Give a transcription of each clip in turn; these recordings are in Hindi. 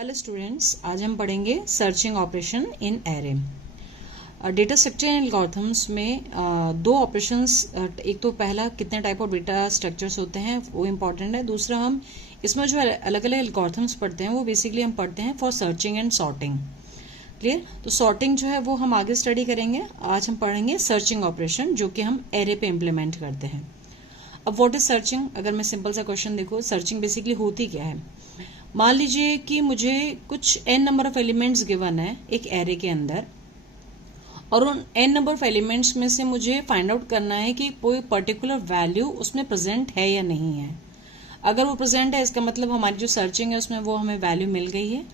हेलो स्टूडेंट्स, आज हम पढ़ेंगे searching operation in array. Data structure and algorithms में दो ऑपरेशंस, एक तो पहला कितने टाइप ऑफ डेटा स्ट्रक्चर्स होते हैं वो इम्पॉर्टेंट है। दूसरा हम इसमें जो अलग अलग एल्गोरिथम्स पढ़ते हैं वो बेसिकली हम पढ़ते हैं for searching and sorting. Clear? तो सॉर्टिंग जो है वो हम आगे स्टडी करेंगे। आज हम पढ़ेंगे सर्चिंग ऑपरेशन जो कि हम एरे पे इम्प्लीमेंट करते हैं। अब व्हाट इज सर्चिंग? अगर मैं सिंपल सा क्वेश्चन देखो, सर्चिंग बेसिकली होती क्या है। मान लीजिए कि मुझे कुछ n number of elements given है एक एरे के अंदर, और उन n नंबर ऑफ एलिमेंट्स में से मुझे फाइंड आउट करना है कि कोई पर्टिकुलर वैल्यू उसमें प्रेजेंट है या नहीं है। अगर वो प्रेजेंट है इसका मतलब हमारी जो सर्चिंग है उसमें वो हमें वैल्यू मिल गई है,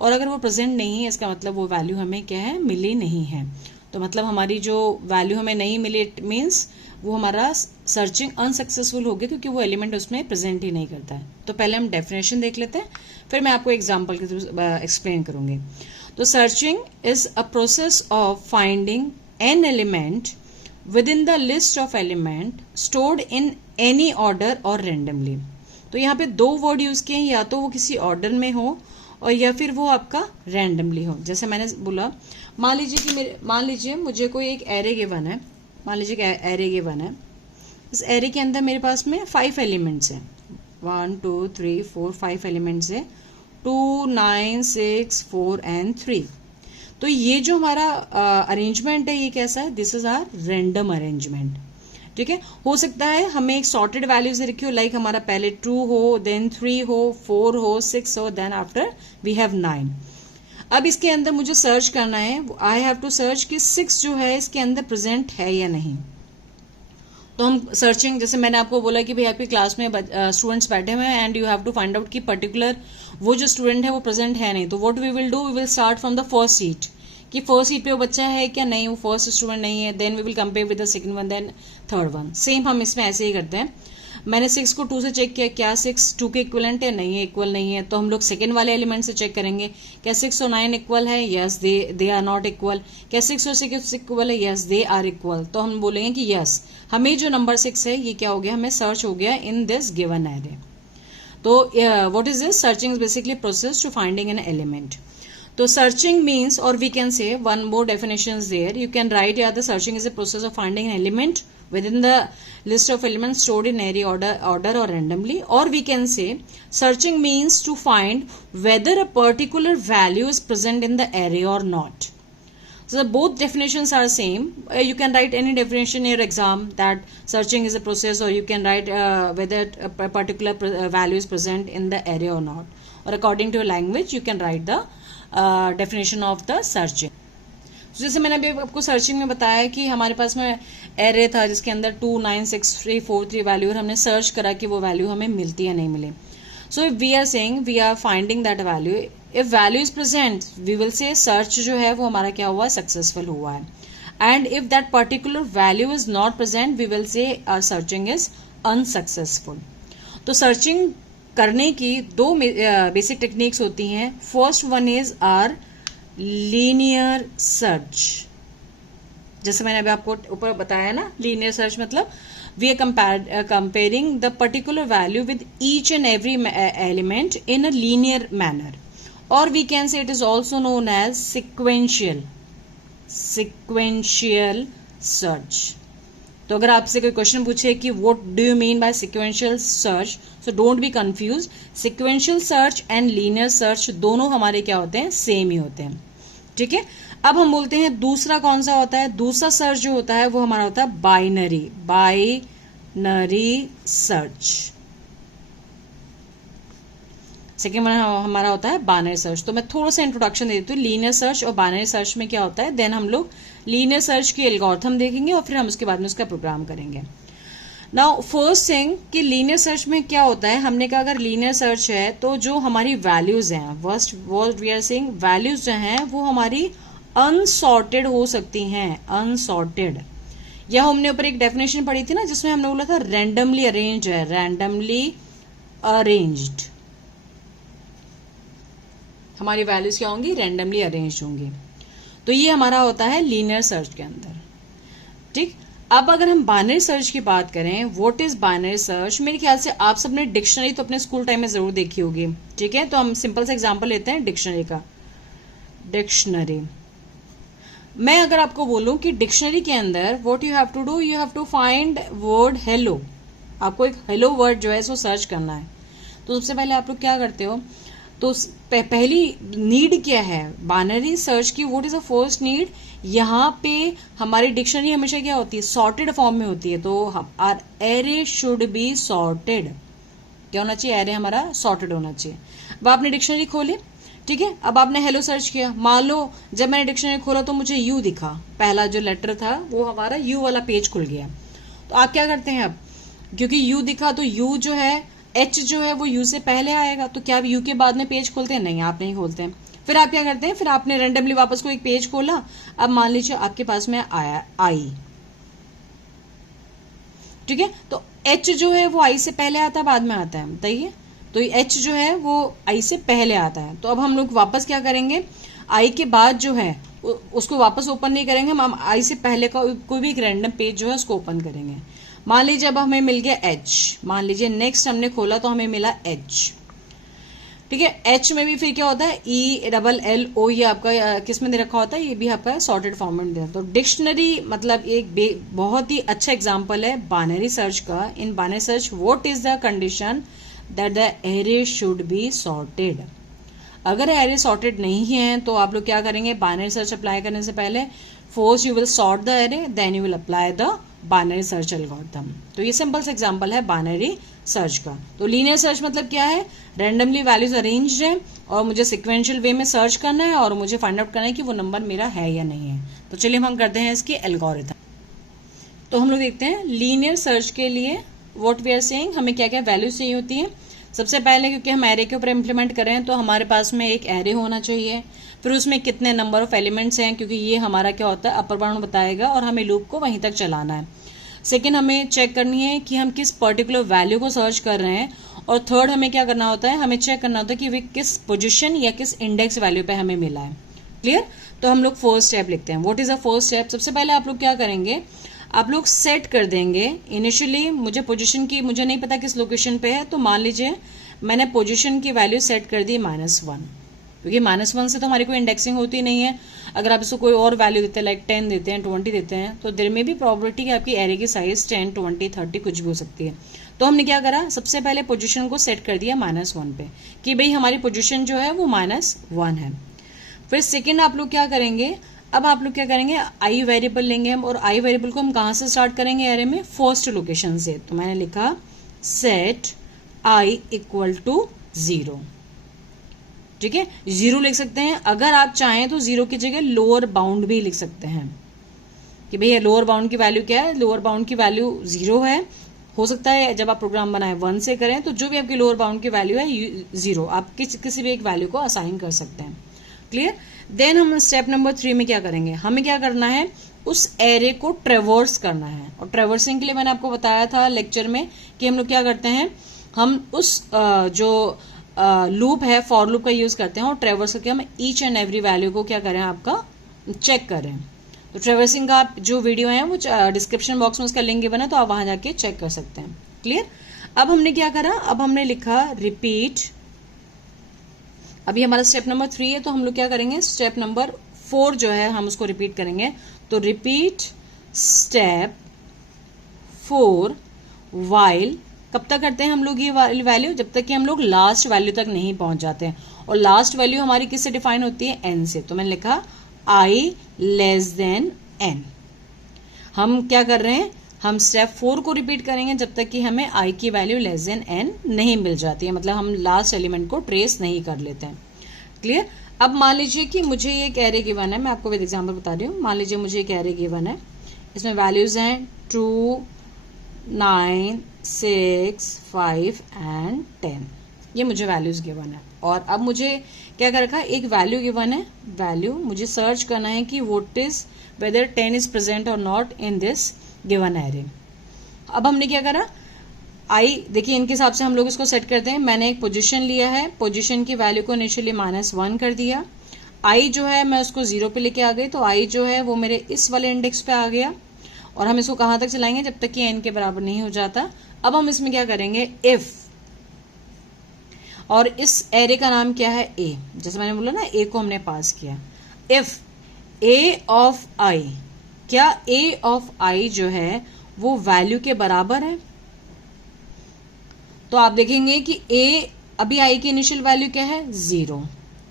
और अगर वो प्रेजेंट नहीं है इसका मतलब वो वैल्यू हमें क्या है, मिली नहीं है। तो मतलब हमारी जो वैल्यू हमें नहीं मिली, इट मीन्स वो हमारा सर्चिंग अनसक्सेसफुल हो गया क्योंकि वो एलिमेंट उसमें प्रेजेंट ही नहीं करता है। तो पहले हम डेफिनेशन देख लेते हैं, फिर मैं आपको एग्जांपल के थ्रू एक्सप्लेन करूंगी। तो searching is a process of finding an element with in the list of element stored in any order और रेंडमली। तो यहाँ पे दो वर्ड यूज किए हैं, या तो वो किसी ऑर्डर में हो और या फिर वो आपका रैंडमली हो। जैसे मैंने बोला, मान लीजिए मुझे कोई एक एरे गिवन है। मान लीजिए कि एरे गिवन है, इस एरे के अंदर मेरे पास में 5 एलिमेंट्स हैं। 1 2 3 4 5 एलिमेंट्स है, 2 9 6 4 एंड 3। तो ये जो हमारा अरेंजमेंट है ये कैसा है? This is our random arrangement. ठीक है, हो सकता है हमें एक सॉर्टेड वैल्यू से रखी हो, लाइक हमारा पहले 2 हो, देन 3 हो, 4 हो, 6 हो, देन आफ्टर वी हैव 9। अब इसके अंदर मुझे सर्च करना है, आई हैव टू सर्च कि 6 जो है इसके अंदर प्रेजेंट है या नहीं। तो हम सर्चिंग, जैसे मैंने आपको बोला कि भाई आपकी क्लास में स्टूडेंट्स बैठे हुए हैं and you have to find out कि पर्टिकुलर वो जो स्टूडेंट है वो प्रेजेंट है नहीं। तो what we will do, we will start from the first seat कि फर्स्ट सीट पे वो बच्चा है क्या नहीं, वो फर्स्ट स्टूडेंट नहीं है, then we will compare with the second one, then third one. Same हम इसमें ऐसे ही करते हैं। मैंने 6 को 2 से चेक किया, क्या 6 2 के इक्वलेंट है? नहीं है, इक्वल नहीं है। तो हम लोग सेकंड वाले एलिमेंट से चेक करेंगे, क्या 6 और 9 इक्वल है? Yes, they are not equal. क्या 6 और 6 इक्वल है? Yes, they are equal. तो हम बोलेंगे कि यस, हमें जो नंबर 6 है ये क्या हो गया, हमें सर्च हो गया इन दिस गिवन एरे। तो what is this? Searching is basically process to finding an element. तो searching means, or we can say one more definition is there. You can write here the searching is a process of finding an element within the list of elements stored in array order or randomly. Or we can say searching means to find whether a particular value is present in the array or not. So both definitions are same. You can write any definition in your exam that searching is a process, or you can write whether a particular value is present in the array or not. Or according to your language, you can write the definition of the searching. जैसे मैंने अभी आपको सर्चिंग में बताया कि हमारे पास में एरे था जिसके अंदर 2 9 6 3 4 3 वैल्यू, और हमने सर्च करा कि वो वैल्यू हमें मिलती या नहीं मिली। So if we are saying we are finding that value, if value is present we will say search जो है वो हमारा क्या हुआ, सक्सेसफुल हुआ है। And if that particular value is not present we will say our searching is unsuccessful. तो सर्चिंग करने की दो बेसिक टेक्निक्स होती हैं। First one is our linear search. जैसे मैंने अभी आपको ऊपर बताया ना, लीनियर सर्च मतलब we are comparing the particular value with each and every element in a linear manner, और we can say it is also known as sequential search. तो अगर आपसे कोई क्वेश्चन पूछे कि what do you mean by sequential search, so don't be confuse. Sequential search and linear search दोनों हमारे क्या होते हैं, सेम ही होते हैं। ठीक है, अब हम बोलते हैं दूसरा कौन सा होता है। दूसरा सर्च जो होता है वो हमारा होता है बाइनरी सर्च। सेकेंड वन हमारा होता है बाइनरी सर्च। तो मैं थोड़ा सा इंट्रोडक्शन दे देती हूँ लीनियर सर्च और बाइनरी सर्च में क्या होता है, देन हम लोग लीनियर सर्च की एल्गोरिथम देखेंगे और फिर हम उसके बाद में उसका प्रोग्राम करेंगे। नाउ फर्स्ट थिंग कि लीनियर सर्च में क्या होता है, हमने कहा अगर लीनियर सर्च है तो जो हमारी वैल्यूज हैं, first what we are saying, values जो हैं वो हमारी अनसॉर्टेड हो सकती हैं, अनसॉर्टेड। या हमने ऊपर एक डेफिनेशन पढ़ी थी ना जिसमें हमने बोला था रैंडमली अरेंज है, रैंडमली अरेंज्ड। हमारी वैल्यूज क्या होंगी, रैंडमली अरेंज होंगी। तो ये हमारा होता है लीनियर सर्च के अंदर। ठीक, अब अगर हम बाइनरी सर्च की बात करें, व्हाट इज बाइनरी सर्च, मेरे ख्याल से आप सबने डिक्शनरी तो अपने स्कूल टाइम में जरूर देखी होगी, ठीक है। तो हम सिंपल सा एग्जांपल लेते हैं डिक्शनरी का। डिक्शनरी, मैं अगर आपको बोलूं कि डिक्शनरी के अंदर what you have to do, you have to find word hello, आपको एक हेलो वर्ड जो है इसको सर्च करना है। तो सबसे पहले आप लोग क्या करते हो, तो पहली नीड क्या है बाइनरी सर्च की, what is the first need. यहाँ पे हमारी डिक्शनरी हमेशा क्या होती है, सॉर्टेड फॉर्म में होती है, तो our array should be sorted, क्या होना चाहिए, एरे हमारा सॉर्टेड होना चाहिए। अब आपने डिक्शनरी खोली, ठीक है, अब आपने हेलो सर्च किया, मान लो जब मैंने डिक्शनरी खोला तो मुझे यू दिखा, पहला जो लेटर था वो हमारा यू वाला पेज खुल गया। तो आप क्या करते हैं, अब क्योंकि यू दिखा तो यू जो है, एच जो है वो यू से पहले आएगा, तो क्या आप यू के बाद में पेज खोलते हैं, नहीं आप नहीं खोलते हैं। फिर आप क्या करते हैं, फिर आपने रेंडमली वापस को एक पेज खोला, अब मान लीजिए आपके पास में आया आई, ठीक है, तो एच जो है वो आई से पहले आता है बाद में आता है, बताइए। तो एच जो है वो आई से पहले आता है, तो अब हम लोग वापस क्या करेंगे, आई के बाद जो है उसको वापस ओपन नहीं करेंगे, हम आई से पहले का कोई भी एक रैंडम पेज जो है उसको ओपन करेंगे। मान लीजिए अब हमें मिल गया एच, मान लीजिए नेक्स्ट हमने खोला तो हमें मिला एच, ठीक है। एच में भी फिर क्या होता है, ई डबल एल ओ, ये आपका किस में दे रखा होता है, ये भी आपका सॉर्टेड फॉर्म में दे। तो डिक्शनरी मतलब एक बहुत ही अच्छा एग्जांपल है बाइनरी सर्च का। In binary search what is the condition that the array should be sorted. अगर एरे सॉर्टेड नहीं है तो आप लोग क्या करेंगे, बाइनरी सर्च अप्लाई करने से पहले first you will sort the array, then you will apply the binary search algorithm. तो ये सिंपल सा एग्जांपल है बाइनरी सर्च का। तो लीनियर सर्च मतलब क्या है, रैंडमली वैल्यूज अरेंज्ड है और मुझे सिक्वेंशियल वे में सर्च करना है और मुझे फाइंड आउट करना है कि वो नंबर मेरा है या नहीं है। तो चलिए हम करते हैं इसकी एल्गोरिथम। तो हम लोग देखते हैं लीनियर सर्च के लिए व्हाट वी आर सेइंग, हमें क्या क्या वैल्यूज चाहिए होती है। सबसे पहले क्योंकि हम एरे के ऊपर इम्प्लीमेंट कर रहे हैं तो हमारे पास में एक एरे होना चाहिए, फिर उसमें कितने नंबर ऑफ एलिमेंट्स हैं, क्योंकि ये हमारा क्या होता है अपर बाउंड बताएगा और हमें लूप को वहीं तक चलाना है। सेकेंड, हमें चेक करनी है कि हम किस पर्टिकुलर वैल्यू को सर्च कर रहे हैं, और थर्ड हमें क्या करना होता है, हमें चेक करना होता है कि वे किस पोजीशन या किस इंडेक्स वैल्यू पे हमें मिला है। क्लियर। तो हम लोग फर्स्ट स्टेप लिखते हैं। What is the first step, सबसे पहले आप लोग क्या करेंगे, आप लोग सेट कर देंगे इनिशियली, मुझे पोजीशन की मुझे नहीं पता किस लोकेशन पे है, तो मान लीजिए मैंने पोजीशन की वैल्यू सेट कर दी -1, क्योंकि -1 से तो हमारी कोई इंडेक्सिंग होती नहीं है। अगर आप इसको कोई और वैल्यू देते हैं, लाइक 10 देते हैं, 20 देते हैं, तो देर में भी प्रोबेबिलिटी कि आपकी एरे की साइज 10, 20, 30 कुछ भी हो सकती है। तो हमने क्या करा, सबसे पहले पोजीशन को सेट कर दिया -1 पे कि भाई हमारी पोजीशन जो है वो -1 है। फिर सेकेंड आप लोग क्या करेंगे, अब आप लोग क्या करेंगे, आई वेरिएबल लेंगे हम, और आई वेरिएबल को हम कहाँ से स्टार्ट करेंगे, एरे में फर्स्ट लोकेशन से। तो मैंने लिखा सेट आई इक्वल टू 0, ठीक है, 0 लिख सकते हैं। अगर आप चाहें तो 0 की जगह लोअर बाउंड भी लिख सकते हैं कि भैया लोअर बाउंड की वैल्यू क्या है, लोअर बाउंड की वैल्यू 0 है। हो सकता है जब आप प्रोग्राम बनाए 1 से करें, तो जो भी आपकी लोअर बाउंड की वैल्यू है 0, आप किसी भी एक वैल्यू को असाइन कर सकते हैं। क्लियर। देन हम स्टेप नंबर 3 में क्या करेंगे, हमें क्या करना है, उस एरे को ट्रेवर्स करना है। और ट्रेवर्सिंग के लिए मैंने आपको बताया था लेक्चर में कि हम लोग क्या करते हैं, हम उस जो लूप है फॉर लूप का यूज करते हैं और ट्रेवर्स करके हम ईच एंड एवरी वैल्यू को क्या करें, आपका चेक करें। तो ट्रेवर्सिंग का जो वीडियो है वो डिस्क्रिप्शन बॉक्स में उसका लिंक गिवन है, तो आप वहां जाके चेक कर सकते हैं। क्लियर। अब हमने क्या करा, अब हमने लिखा रिपीट, अभी हमारा स्टेप नंबर 3 है, तो हम लोग क्या करेंगे, स्टेप नंबर 4 जो है हम उसको रिपीट करेंगे। तो रिपीट स्टेप 4 वाइल, कब तक करते हैं हम लोग ये वैल्यू, जब तक कि हम लोग लास्ट वैल्यू तक नहीं पहुंच जाते हैं। और लास्ट वैल्यू हमारी किससे डिफाइन होती है, n से। तो मैंने लिखा i लेस देन n। हम क्या कर रहे हैं, हम स्टेप 4 को रिपीट करेंगे जब तक कि हमें i की वैल्यू लेस देन n नहीं मिल जाती है, मतलब हम लास्ट एलिमेंट को ट्रेस नहीं कर लेते हैं। क्लियर। अब मान लीजिए कि मुझे ये एक एरे गिवन है, मैं आपको विद एग्जांपल बता रही हूँ। मान लीजिए मुझे एक एरे गिवन है, इसमें वैल्यूज हैं 2, 9, 6, 5 एंड 10, ये मुझे वैल्यूज गिवन है। और अब मुझे क्या कर रखा है, एक वैल्यू गिवन है, वैल्यू मुझे सर्च करना है कि what is whether 10 is present और not in this given array. अब हमने क्या करा, आई देखिए इनके हिसाब से हम लोग इसको सेट करते हैं। मैंने एक पोजीशन लिया है, पोजीशन की वैल्यू को इनिशियली -1 कर दिया। आई जो है मैं उसको 0 पे लेके आ गई, तो आई जो है वो मेरे इस वाले इंडेक्स पे आ गया। और हम इसको कहाँ तक चलाएंगे, जब तक कि n के बराबर नहीं हो जाता। अब हम इसमें क्या करेंगे, इफ, और इस एरे का नाम क्या है, a, जैसे मैंने बोला ना a को हमने पास किया। इफ a ऑफ i, क्या a ऑफ i जो है वो वैल्यू के बराबर है, तो आप देखेंगे कि a, अभी i की इनिशियल वैल्यू क्या है, 0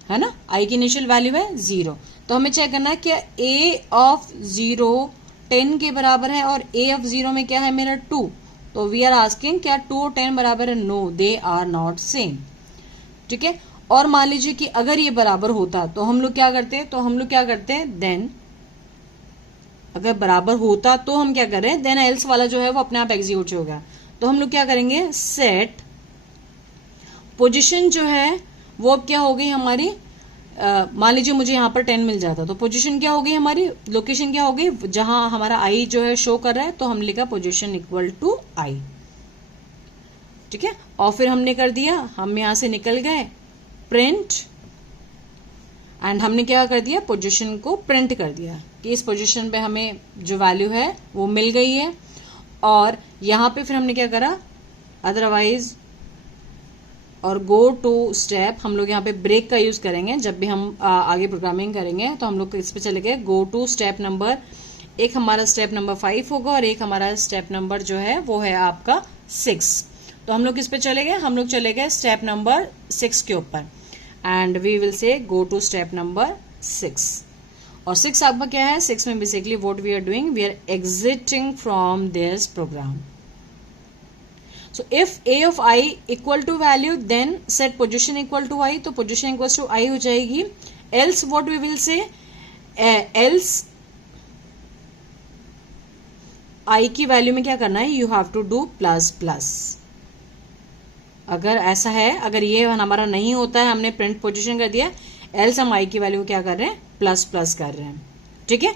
है ना, i की इनिशियल वैल्यू है 0, तो हमें चेक करना है क्या a ऑफ 0 10 के बराबर है, और a ऑफ 0 में क्या है मेरा 2, तो वी आर आस्किंग क्या 2 और 10 बराबर है, no they are not same. ठीक है, और मान लीजिए कि अगर ये बराबर होता तो हम लोग क्या करते हैं, देन अगर बराबर होता तो हम क्या करें, देन एल्स वाला जो है वो अपने आप एग्जीक्यूट होगा। तो हम लोग क्या करेंगे, सेट पोजीशन जो है वो अब क्या हो गई हमारी, मान लीजिए मुझे यहाँ पर 10 मिल जाता तो पोजीशन क्या हो गई हमारी, लोकेशन क्या हो गई, जहां हमारा आई जो है शो कर रहा है, तो हम लिखा पोजीशन इक्वल टू आई। ठीक है, और फिर हमने कर दिया, हम यहां से निकल गए, प्रिंट, एंड हमने क्या कर दिया, पोजीशन को प्रिंट कर दिया कि इस पोजीशन पे हमें जो वैल्यू है वो मिल गई है। और यहां पे फिर हमने क्या करा, अदरवाइज और गो टू स्टेप, हम लोग यहाँ पे ब्रेक का यूज करेंगे जब भी हम आगे प्रोग्रामिंग करेंगे, तो हम लोग इस पे चले गए गो टू स्टेप नंबर, एक हमारा स्टेप नंबर 5 होगा और एक हमारा स्टेप नंबर जो है वो है आपका 6। तो हम लोग किस पे चले गए, हम लोग चले गए स्टेप नंबर 6 के ऊपर, एंड वी विल से गो टू स्टेप नंबर 6। और 6 आपका क्या है, 6 में basically what we are doing, we are exiting from this program. So if a of I equal to value, then set position equal to I, तो position equals to I हो जाएगी। else what we will say, else I की वैल्यू में क्या करना है, you have to do plus plus. अगर ऐसा है, अगर ये हमारा नहीं होता है, हमने प्रिंट पोजीशन कर दिया, else हम I की वैल्यू क्या कर रहे हैं, प्लस प्लस कर रहे हैं। ठीक है,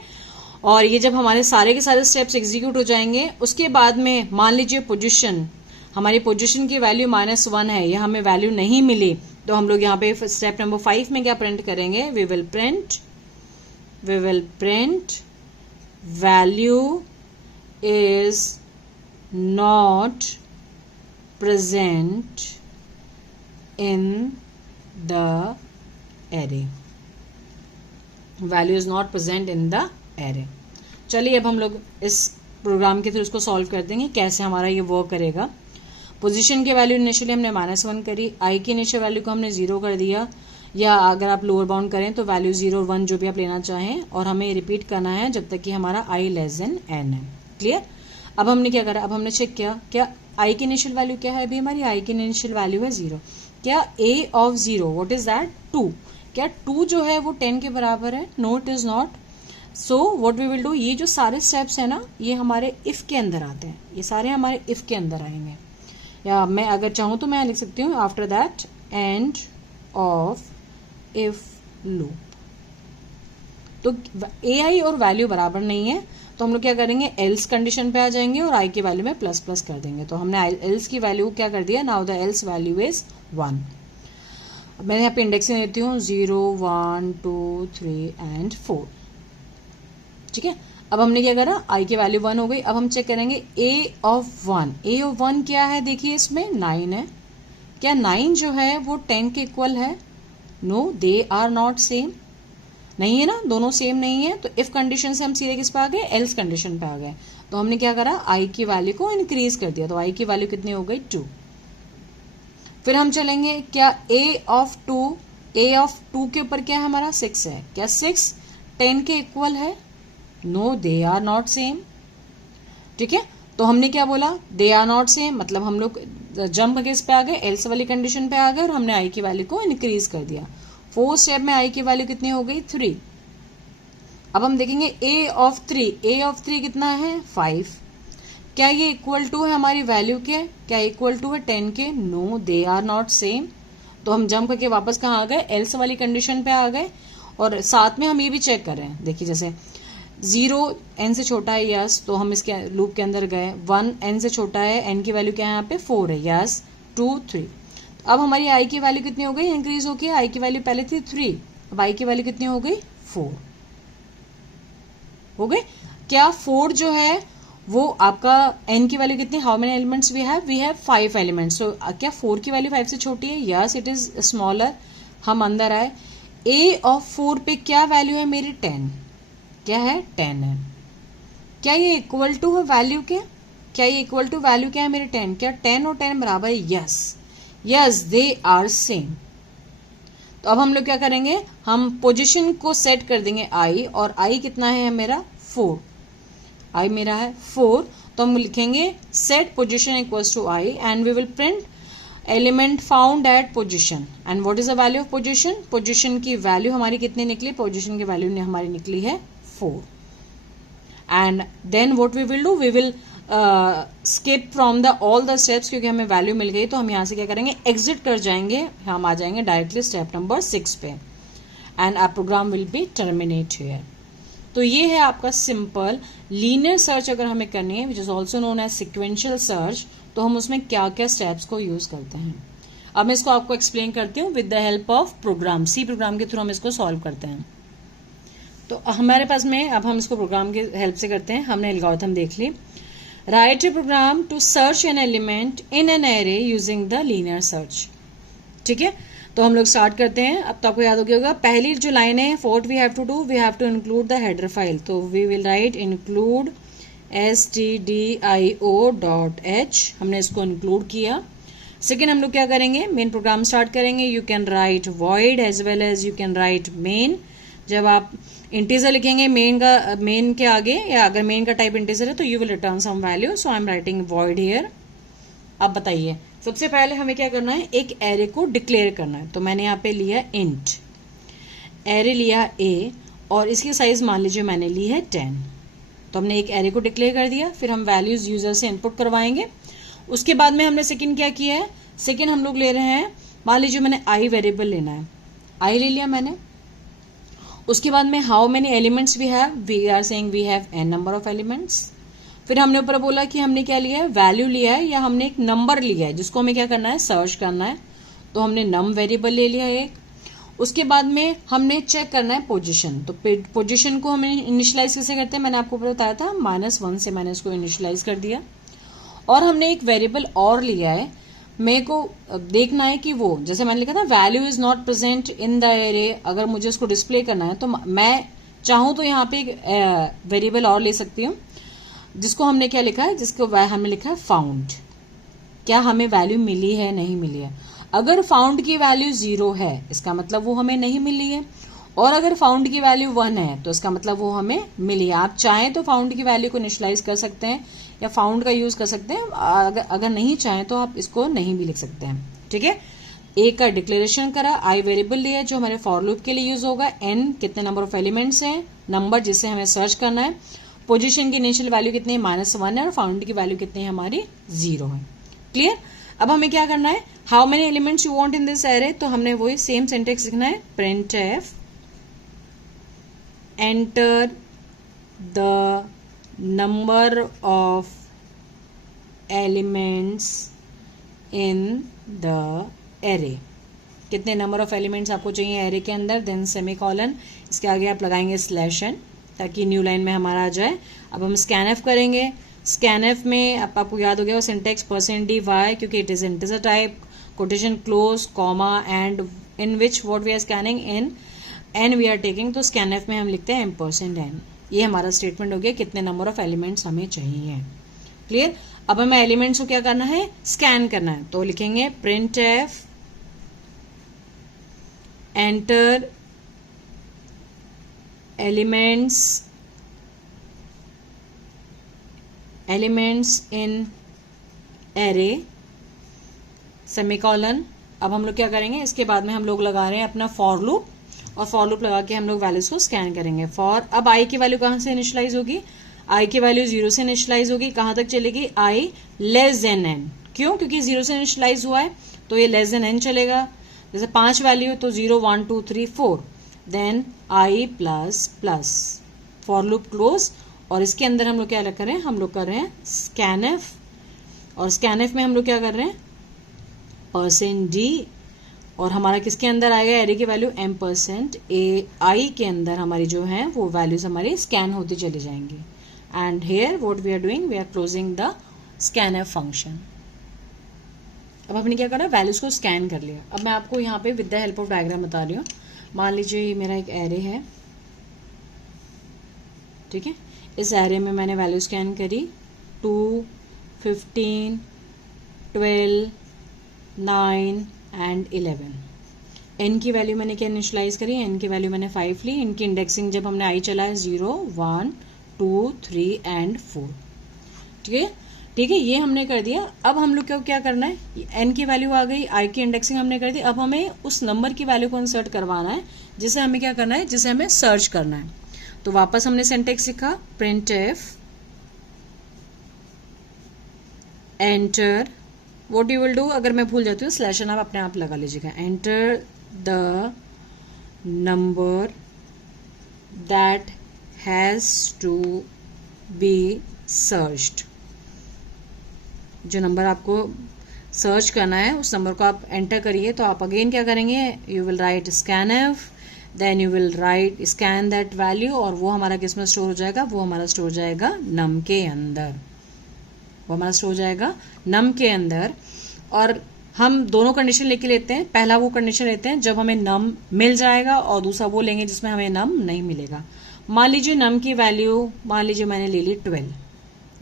और ये जब हमारे सारे के सारे स्टेप्स एग्जीक्यूट हो जाएंगे, उसके बाद में मान लीजिए पोजीशन, हमारी पोजीशन की वैल्यू -1 है, या हमें वैल्यू नहीं मिली, तो हम लोग यहाँ पे स्टेप नंबर 5 में क्या प्रिंट करेंगे, we will print value is not present in the array, value is not present in the array. चलिए अब हम लोग इस प्रोग्राम के थ्रू इसको सॉल्व कर देंगे, कैसे हमारा ये वर्क करेगा। पोजीशन की वैल्यू इनिशियली हमने -1 करी, आई की इनिशियल वैल्यू को हमने 0 कर दिया, या अगर आप लोअर बाउंड करें तो वैल्यू 0 और 1 जो भी आप लेना चाहें, और हमें रिपीट करना है जब तक कि हमारा i लेस देन n है। क्लियर, अब हमने क्या करा, अब हमने चेक किया क्या i की इनिशियल वैल्यू क्या है, अभी हमारी i की इनिशियल वैल्यू है 0, क्या a of 0 what is that, 2, क्या 2 जो है वो 10 के बराबर है, no it is not. So what we will do, ये जो सारे स्टेप्स है ना, ये हमारे इफ के अंदर आते हैं, ये सारे हमारे इफ के अंदर आएंगे, या मैं अगर चाहूँ तो मैं लिख सकती हूँ after that end of if loop. तो ए आई और वैल्यू बराबर नहीं है, तो हम लोग क्या करेंगे, एल्स कंडीशन पे आ जाएंगे और आई की वैल्यू में प्लस प्लस कर देंगे। तो हमने एल्स की वैल्यू क्या कर दिया, now the L's value is 1। मैं यहाँ पे इंडेक्सिंग देती हूँ 0 1 2 3 एंड 4। ठीक है, अब हमने क्या करा, i की वैल्यू 1 हो गई। अब हम चेक करेंगे a ऑफ 1, a ऑफ 1 क्या है, देखिए इसमें 9 है, क्या 9 जो है वो 10 के इक्वल है, no they are not same, नहीं है ना, दोनों सेम नहीं है। तो इफ कंडीशन से हम सीधे किस पे आ गए, एल्स कंडीशन पे आ गए। तो हमने क्या करा, i की वैल्यू को इंक्रीज कर दिया, तो i की वैल्यू कितनी हो गई, 2। फिर हम चलेंगे, क्या a ऑफ 2 के ऊपर क्या है हमारा, 6 है, क्या 6 10 के इक्वल है, no they are not same. ठीक है, तो हमने क्या बोला, दे आर नॉट सेम, मतलब हम लोग जंप किस पे आ गए, एल्स वाली कंडीशन पे आ गए, और हमने आई की वैल्यू को इंक्रीज कर दिया। 4th स्टेप में आई की वैल्यू कितनी हो गई, 3। अब हम देखेंगे a ऑफ 3 कितना है, 5, क्या ये इक्वल टू है हमारी वैल्यू के, क्या इक्वल टू है 10 के, no they are not same. तो हम जंप करके वापस कहाँ आ गए, एल्स वाली कंडीशन पे आ गए, और साथ में हम ये भी चेक कर रहे हैं, देखिए जैसे 0 n से छोटा है, यस, तो हम इसके लूप के अंदर गए, 1 n से छोटा है, n की वैल्यू क्या है यहाँ पे 4 है, यस, 2 3। अब हमारी i की वैल्यू कितनी हो गई, इंक्रीज होके i की वैल्यू पहले थी 3, अब i की वैल्यू कितनी हो गई, 4 हो गई। क्या 4 जो है वो आपका n की वैल्यू कितनी, how many elements we have 5 elements. So क्या 4 की वैल्यू 5 से छोटी है? Yes it is smaller. हम अंदर आए, a ऑफ 4 पे क्या वैल्यू है मेरी? 10। क्या है? 10 है। क्या ये इक्वल टू है वैल्यू के? क्या ये इक्वल टू वैल्यू क्या है मेरी? 10। क्या 10 और 10 बराबर है? Yes yes they are same. तो अब हम लोग क्या करेंगे, हम पोजीशन को सेट कर देंगे i, और i कितना है मेरा? 4। i मेरा है 4, तो हम लिखेंगे set position equals to i and we will print element found at position and what is the value of position. Position की वैल्यू हमारी कितनी निकली? पोजीशन की वैल्यू हमारी निकली है 4। And then what we will do, we will skip from the all the steps, क्योंकि हमें वैल्यू मिल गई तो हम यहाँ से क्या करेंगे, एग्जिट कर जाएंगे, हम आ जाएंगे डायरेक्टली स्टेप नंबर 6 पे and our program will be terminate here. तो ये है आपका सिंपल लीनियर सर्च अगर हमें करनी है, which is also known as sequential search, तो हम उसमें क्या क्या स्टेप्स को यूज करते हैं। अब मैं इसको आपको एक्सप्लेन करती हूँ with the help of program, C program के थ्रू हम इसको सॉल्व करते हैं। तो हमारे पास में अब हम इसको प्रोग्राम के हेल्प से करते हैं। हमने एल्गोरिथम देख ली, write a program to search an element in an array using the linear search. ठीक है, तो हम लोग स्टार्ट करते हैं। अब तो आपको याद हो गया होगा, पहली जो लाइन है, what we have to do, we have to include the header file. तो we will write include stdio.h, हमने इसको इंक्लूड किया। सेकेंड हम लोग क्या करेंगे, मेन प्रोग्राम स्टार्ट करेंगे। You can write void as well as you can write main. जब आप इंटीजर लिखेंगे मेन के आगे, या अगर मेन का टाइप इंटीजर है तो you will return some value, so I am writing void here. अब बताइए, सबसे पहले हमें क्या करना है, एक एरे को डिक्लेयर करना है। तो मैंने यहाँ पे लिया इंट, एरे लिया a, और इसकी साइज मान लीजिए मैंने ली है 10। तो हमने एक एरे को डिक्लेयर कर दिया, फिर हम वैल्यूज यूजर से इनपुट करवाएंगे। उसके बाद में हमने सेकंड क्या किया है, सेकंड हम लोग ले रहे हैं, मान लीजिए मैंने i वेरिएबल लेना है, i ले लिया मैंने। उसके बाद में how many elements we have, we are saying we have n number of elements. फिर हमने ऊपर बोला कि हमने क्या लिया है, वैल्यू लिया है, या हमने एक नंबर लिया है जिसको हमें क्या करना है, सर्च करना है। तो हमने नम वेरिएबल ले लिया एक। उसके बाद में हमने चेक करना है पोजीशन। तो पोजीशन को हमें इनिशियलाइज कैसे करते हैं, मैंने आपको बताया था, -1 से मैंने उसको इनिशियलाइज कर दिया। और हमने एक वेरिएबल और लिया है, मेरे को देखना है कि वो, जैसे मैंने लिखा था value is not present in the array, अगर मुझे उसको डिस्प्ले करना है तो मैं चाहूँ तो यहाँ पे एक वेरिएबल और ले सकती हूँ, जिसको हमने क्या लिखा है, जिसको हमने लिखा है फाउंड। क्या हमें वैल्यू मिली है, नहीं मिली है। अगर फाउंड की वैल्यू 0 है, इसका मतलब वो हमें नहीं मिली है, और अगर फाउंड की वैल्यू 1 है तो इसका मतलब वो हमें मिली है। आप चाहें तो फाउंड की वैल्यू को इनिशियलाइज कर सकते हैं या फाउंड का यूज कर सकते हैं, अगर नहीं चाहें तो आप इसको नहीं भी लिख सकते हैं। ठीक है, ए का डिक्लेरेशन करा, आई वेरिएबल लिया जो हमारे फॉर लूप के लिए यूज होगा, एन कितने नंबर ऑफ एलिमेंट्स हैं, नंबर जिससे हमें सर्च करना है, पोजीशन की इनिशियल वैल्यू कितनी है, -1 है, और फाउंड की वैल्यू कितनी है हमारी, 0 है। क्लियर। अब हमें क्या करना है, how many elements you want in this array, तो हमने वही सेम सिंटेक्स लिखना है, printf enter the number of elements in the array. कितने नंबर ऑफ एलिमेंट्स आपको चाहिए एरे के अंदर, देन सेमीकोलन, इसके आगे आप लगाएंगे /n ताकि न्यू लाइन में हमारा आ जाए। अब हम स्कैनएफ करेंगे। स्कैनएफ में आपको याद हो गया वो सिंटेक्स %dy, क्योंकि it is integer type, quotation close, comma, and in which what we are scanning, in n we are taking. तो स्कैनएफ में हम लिखते हैं %n। ये हमारा स्टेटमेंट हो गया कितने नंबर ऑफ एलिमेंट्स हमें चाहिए। क्लियर। अब हमें एलिमेंट्स को क्या करना है, स्कैन करना है। तो लिखेंगे printf enter elements in array semicolon. अब हम लोग क्या करेंगे, इसके बाद में हम लोग लगा रहे हैं अपना फॉर लूप, और फॉर लूप लगा के हम लोग वैल्यूज को स्कैन करेंगे। फॉर, अब आई की वैल्यू कहाँ से इनिशियलाइज होगी, आई की वैल्यू 0 से इनिशियलाइज होगी, कहाँ तक चलेगी, i n। क्यों, क्योंकि 0 से इनिशियलाइज हुआ है तो ये n चलेगा। जैसे 5 वैल्यू है तो 0 1 2 3 4, then i plus for loop close. और इसके अंदर हम लोग क्या कर रहे हैं, हम लोग कर रहे हैं स्कैनएफ, और स्कैनएफ में हम लोग क्या कर रहे हैं, %d, और हमारा किसके अंदर आएगा, एरे की वैल्यू m%, ai के अंदर हमारी जो है वो वैल्यूज हमारी स्कैन होती चली जाएंगी। and here what we are doing, we are closing the scanf function. अब आपने क्या करा, वैल्यूज को स्कैन कर लिया. अब मैं आपको यहाँ पे with the help of diagram बता रही हूँ. मान लीजिए ये मेरा एक एरे है, ठीक है. इस एरे में मैंने वैल्यू स्कैन करी 2, 15, 12, 9 एंड 11. n की वैल्यू मैंने क्या इनिशियलाइज करी, n की वैल्यू मैंने 5 ली. इनकी इंडेक्सिंग जब हमने i चला है 0, 1, 2, 3 एंड 4. ठीक है, ठीक है, ये हमने कर दिया. अब हम लोग को क्या करना है, n की वैल्यू आ गई, i की इंडेक्सिंग हमने कर दी. अब हमें उस नंबर की वैल्यू को इंसर्ट करवाना है जिसे हमें क्या करना है, जिसे हमें सर्च करना है. तो वापस हमने सिंटेक्स लिखा, printf enter. What you will do, अगर मैं भूल जाती हूँ स्लैश एन आप अपने आप लगा लीजिएगा. Enter the number that has to be searched. जो नंबर आपको सर्च करना है उस नंबर को आप एंटर करिए. तो आप अगेन क्या करेंगे, you will write scanf, then you will write scan that value, और वो हमारा किस में स्टोर हो जाएगा, वो हमारा स्टोर हो जाएगा नम के अंदर. वो हमारा स्टोर हो जाएगा नम के अंदर. और हम दोनों कंडीशन लेके लेते हैं. पहला वो कंडीशन लेते हैं जब हमें नम मिल जाएगा, और दूसरा वो लेंगे जिसमें हमें नम नहीं मिलेगा. मान लीजिए नम की वैल्यू, मान लीजिए मैंने ले ली 12.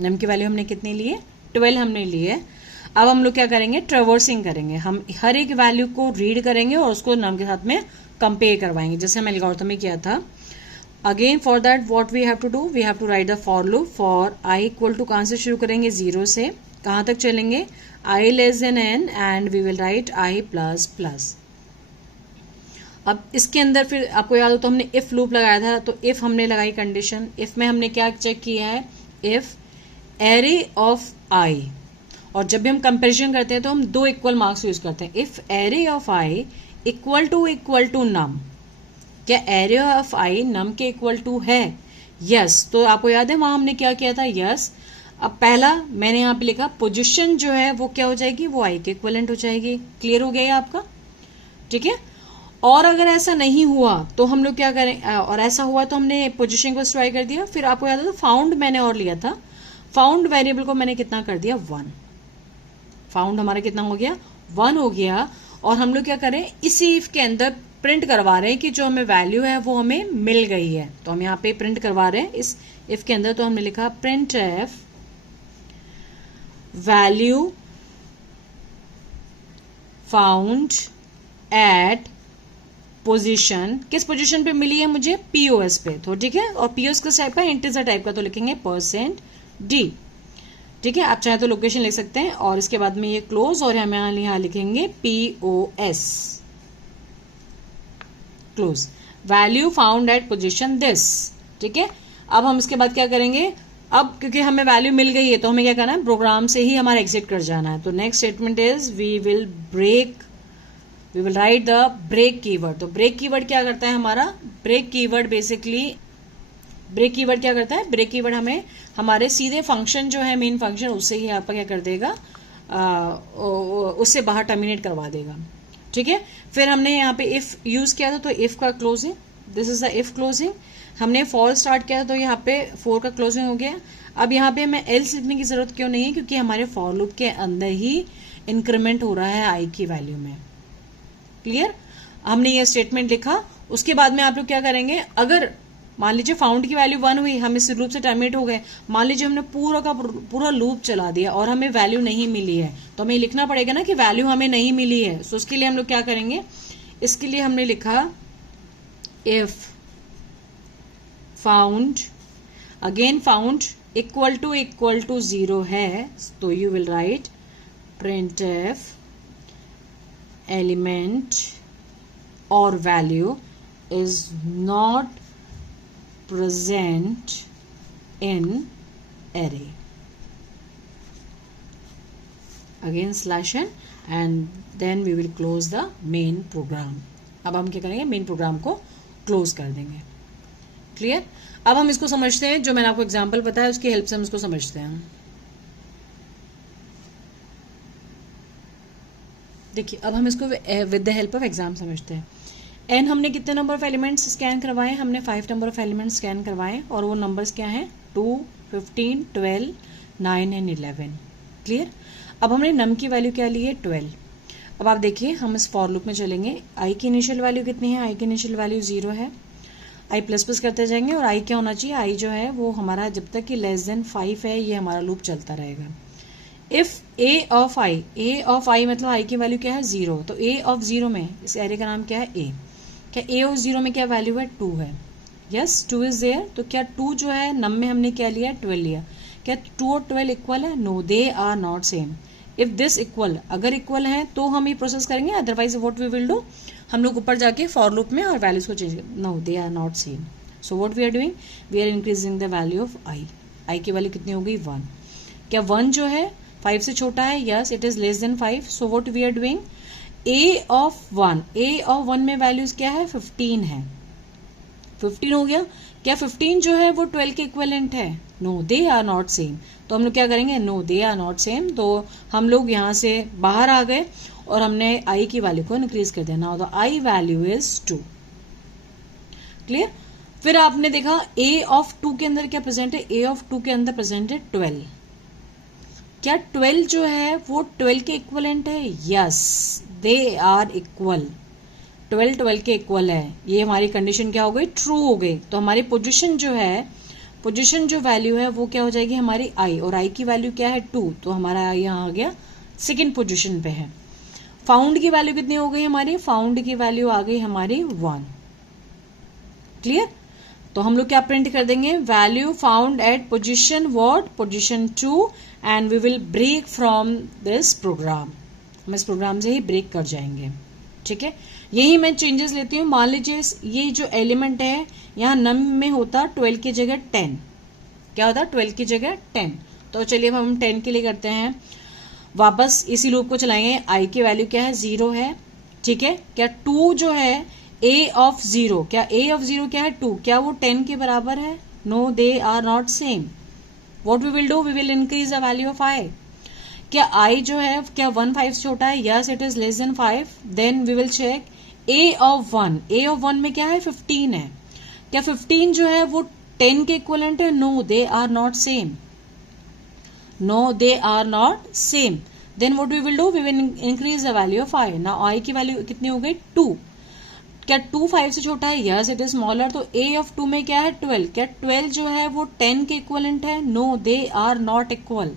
नम की वैल्यू हमने कितनी ली है, 12 हमने ली है. अब हम लोग क्या करेंगे, ट्रेवर्सिंग करेंगे. हम हर एक वैल्यू को रीड करेंगे और उसको नम के साथ में कंपेयर करवाएंगे, जैसे हम एल्गोरिथम में किया था. Again for that what we have to do, we have to write the for loop. For i equal to कहां से शुरू करेंगे, 0 से. कहां तक चलेंगे, i less than n, and we will write i plus plus. अब इसके अंदर फिर आपको याद हो तो हमने इफ लूप लगाया था. तो इफ हमने लगाई कंडीशन. इफ में हमने क्या चेक किया है, इफ एरे ऑफ i. और जब भी हम कंपेरिजन करते हैं तो हम 2 इक्वल मार्क्स यूज करते हैं. If array of i equal to num. क्या एरे ऑफ i नम के इक्वल टू है, यस. तो आपको याद है वहां हमने क्या किया था, यस. अब पहला मैंने यहाँ पे लिखा, पोजीशन जो है वो क्या हो जाएगी, वो i के इक्वलेंट हो जाएगी. क्लियर हो गया आपका, ठीक है. और अगर ऐसा नहीं हुआ तो हम लोग क्या करें, और ऐसा हुआ तो हमने पोजीशन को ट्राई कर दिया. फिर आपको याद है तो फाउंड मैंने और लिया था. फाउंड वेरिएबल को मैंने कितना कर दिया, 1. फाउंड हमारा कितना हो गया, 1 हो गया. और हम लोग क्या करें, इसी इफ के अंदर प्रिंट करवा रहे हैं कि जो हमें वैल्यू है वो हमें मिल गई है. तो हम यहाँ पे प्रिंट करवा रहे हैं इस इफ के अंदर. तो हमने लिखा printf value found at position. किस पोजीशन पे मिली है मुझे, पीओएस पे. तो ठीक है, और पीओएस किस टाइप का, इंटीजर टाइप का. तो लिखेंगे %d. ठीक है, आप चाहे तो लोकेशन लिख सकते हैं. और इसके बाद में ये क्लोज, और हम यहाँ लिखेंगे POS close. Value found at position this. ठीक है, अब हम इसके बाद क्या करेंगे, अब क्योंकि हमें वैल्यू मिल गई है तो हमें क्या करना है, प्रोग्राम से ही हमारा एग्जिट कर जाना है. तो next statement is we will write the break keyword. तो ब्रेक कीवर्ड क्या करता है हमारा, break keyword basically, break keyword क्या करता है, ब्रेक कीवर्ड हमें हमारे सीधे फंक्शन जो है मेन फंक्शन, उससे ही आपका क्या कर देगा, उससे बाहर टर्मिनेट करवा देगा. ठीक है, फिर हमने यहाँ पे इफ यूज किया था तो इफ का closing, this is the if closing. हमने फॉर स्टार्ट किया था तो यहाँ पे फॉर का क्लोजिंग हो गया. अब यहाँ पे हमें एल्स लिखने की जरूरत क्यों नहीं है, क्योंकि हमारे फॉर लूप के अंदर ही इंक्रीमेंट हो रहा है आई की वैल्यू में. क्लियर, हमने ये स्टेटमेंट लिखा. उसके बाद में आप लोग क्या करेंगे, अगर मान लीजिए फाउंड की वैल्यू 1 हुई, हम इस लूप से टर्मिनेट हो गए. मान लीजिए हमने पूरा का पूरा लूप चला दिया और हमें वैल्यू नहीं मिली है, तो हमें लिखना पड़ेगा ना कि वैल्यू हमें नहीं मिली है. सो उसके लिए हम लोग क्या करेंगे, इसके लिए हमने लिखा if found, again found equal to 0 है, तो you will write printf element or value is not present in array. Again slash n, and then we will close the main program. अब हम क्या करेंगे, मेन प्रोग्राम को क्लोज कर देंगे. क्लियर, अब हम इसको समझते हैं. जो मैंने आपको एग्जांपल बताया उसकी हेल्प से हम इसको समझते हैं. देखिए, अब हम इसको with the help of exam समझते हैं. एन हमने कितने नंबर ऑफ एलिमेंट्स स्कैन करवाए, हमने 5 नंबर ऑफ एलिमेंट्स स्कैन करवाए. और वो नंबर्स क्या हैं, 2, 15, 12, 9 एंड 11। क्लियर। अब हमने नम की वैल्यू क्या ली है 12। अब आप देखिए हम इस फॉर लूप में चलेंगे। आई की इनिशियल वैल्यू कितनी है, आई की इनिशियल वैल्यू 0 है। आई प्लस प्लस करते जाएंगे और आई क्या होना चाहिए, आई जो है वो हमारा जब तक कि लेस देन 5 है ये हमारा लूप चलता रहेगा। इफ ए ऑफ आई मतलब आई की वैल्यू क्या है 0, तो ए ऑफ 0 में इस एरे का नाम क्या है ए। क्या ए ऑफ 0 में क्या वैल्यू है 2 है। Yes 2 is there. तो क्या 2 जो है नम में हमने क्या लिया 12 लिया। क्या 2 और 12 इक्वल है, no they are not same. If this equal, अगर इक्वल है तो हम ये प्रोसेस करेंगे, otherwise what we will do, हम लोग ऊपर जाके फॉर लूप में और वैल्यूज को change, no they are not same. So what we are doing, we are increasing the value of i. I की वैल्यू कितनी हो गई 1। क्या 1 जो है 5 से छोटा है, yes it is less than 5। So what we are doing, a of 1 में वैल्यूज क्या है 15 है। 15 हो गया। क्या 15 जो है वो 12 के इक्विवेलेंट है, no they are not same. तो हम लोग क्या करेंगे, no they are not same. तो हम लोग यहाँ से बाहर आ गए और हमने आई की वैल्यू को इंक्रीज कर दिया। Now the I value is 2। Clear. फिर आपने देखा ए ऑफ 2 के अंदर क्या प्रेजेंट है, ए ऑफ 2 के अंदर प्रेजेंट है 12। क्या 12 जो है वो 12 के इक्विवेलेंट है, यस दे आर इक्वल। 12 के इक्वल है, ये हमारी कंडीशन क्या हो गई, ट्रू हो गई। तो हमारी पोजीशन जो है, पोजीशन जो वैल्यू है वो क्या हो जाएगी हमारी आई, और आई की वैल्यू क्या है 2, तो हमारा आई यहाँ आ गया सेकेंड पोजीशन पे है। फाउंड की वैल्यू कितनी हो गई हमारी, फाउंड की वैल्यू आ गई हमारी 1। क्लियर। तो हम लोग क्या प्रिंट कर देंगे, value found at position what, position 2, and we will break from this program. हम इस प्रोग्राम से ही ब्रेक कर जाएंगे। ठीक है, यही मैं चेंजेस लेती हूँ। मान लीजिए ये जो एलिमेंट है यहाँ नम में होता 12 की जगह 10, क्या होता 12 की जगह 10। तो चलिए अब हम 10 के लिए करते हैं, वापस इसी लूप को चलाएंगे। आई की वैल्यू क्या है 0 है। ठीक है। क्या 2 जो है ए ऑफ 0, क्या ए ऑफ 0 क्या है 2, क्या वो 10 के बराबर है, no they are not same. What we will do, we will increase the value of i. क्या आई जो है क्या 1 5 से छोटा है, yes it is less than 5। Then we will check a of 1, a of 1 में क्या है 15 है। क्या 15 जो है वो 10 के इक्विवेलेंट है, no they are not same, no they are not same. Then what we will do, we will increase the value of i. Now i की वैल्यू कितनी हो गई 2। क्या 2 5 से छोटा है, यस इट इज स्मॉलर। तो ए ऑफ 2 में क्या है 12, क्या 12 जो है वो 10 के इक्विवेलेंट है, no they are not equal.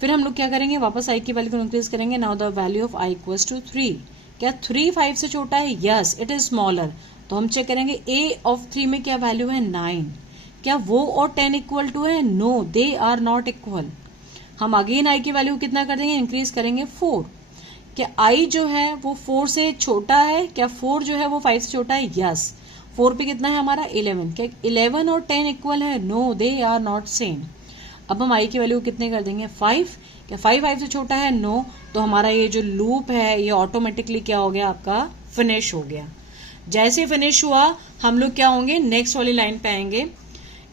फिर हम लोग क्या करेंगे, वापस आई की वैल्यू को इंक्रीज करेंगे। Now the value of i equals to 3। क्या 3 5 से छोटा है, यस इट इज स्मॉलर। तो हम चेक करेंगे ए ऑफ 3 में क्या वैल्यू है 9। क्या वो और 10 इक्वल टू है, no they are not equal. हम अगेन आई की वैल्यू कितना कर देंगे, इंक्रीज करेंगे 4। क्या आई जो है वो 4 से छोटा है, क्या 4 जो है वो 5 से छोटा है, यस 4 पे कितना है हमारा 11। क्या 11 और 10 इक्वल है, no they are not same. अब हम आई की वैल्यू कितने कर देंगे 5। क्या 5 5 से छोटा है, नो। तो हमारा ये जो लूप है ये ऑटोमेटिकली क्या हो गया आपका फिनिश हो गया। जैसे फिनिश हुआ हम लोग क्या होंगे, नेक्स्ट वाली लाइन पे आएंगे।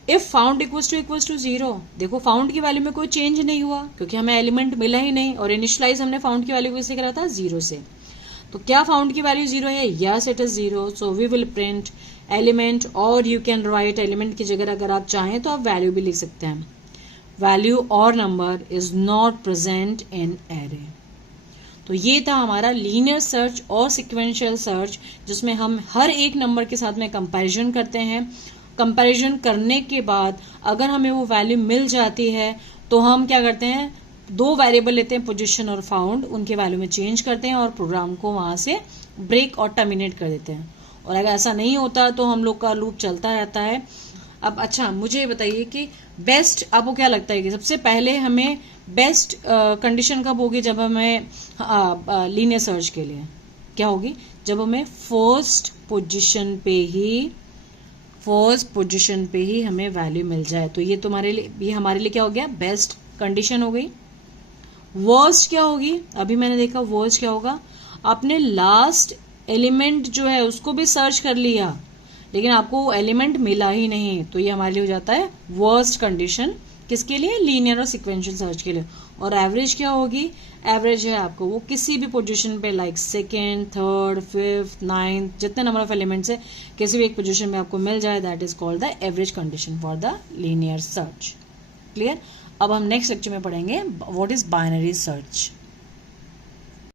इफ फाउंड इक्वल्स टू 0, देखो फाउंड की वैल्यू में कोई चेंज नहीं हुआ क्योंकि हमें एलिमेंट मिला ही नहीं, और इनिशियलाइज हमने फाउंड की वैल्यू किससे करा था 0 से। तो क्या फाउंड की वैल्यू 0 है, yes it is 0। So we will print element, और यू कैन राइट एलिमेंट की जगह अगर आप चाहें तो आप वैल्यू भी लिख सकते हैं, वैल्यू और number is not present in array. तो ये था हमारा लीनियर सर्च और सिक्वेंशियल सर्च, जिसमें हम हर एक नंबर के साथ में कंपैरिजन करते हैं। कंपैरिजन करने के बाद अगर हमें वो वैल्यू मिल जाती है तो हम क्या करते हैं, 2 वेरिएबल लेते हैं पोजीशन और फाउंड, उनके वैल्यू में चेंज करते हैं और प्रोग्राम को वहां से ब्रेक और टर्मिनेट कर देते हैं। और अगर ऐसा नहीं होता तो हम लोग का लूप चलता रहता है। अब अच्छा मुझे बताइए कि बेस्ट आपको क्या लगता है कि सबसे पहले हमें बेस्ट कंडीशन कब होगी, जब हमें लीनियर सर्च के लिए क्या होगी, जब हमें फर्स्ट पोजीशन पे ही हमें वैल्यू मिल जाए। तो ये तुम्हारे लिए, ये हमारे लिए क्या हो गया, बेस्ट कंडीशन हो गई। वर्स्ट क्या होगी, अभी मैंने देखा वर्स्ट क्या होगा, आपने लास्ट एलिमेंट जो है उसको भी सर्च कर लिया लेकिन आपको वो एलिमेंट मिला ही नहीं, तो ये हमारे लिए हो जाता है वर्स्ट कंडीशन। किसके लिए, लीनियर और सिक्वेंशियल सर्च के लिए। और एवरेज क्या होगी, एवरेज है आपको वो किसी भी पोजीशन पे like second, third, fifth, ninth, जितने नंबर ऑफ एलिमेंट्स है किसी भी एक पोजीशन में आपको मिल जाए, that is called the average condition for the linear search. Clear. अब हम नेक्स्ट लेक्चर में पढ़ेंगे व्हाट इज बाइनरी सर्च।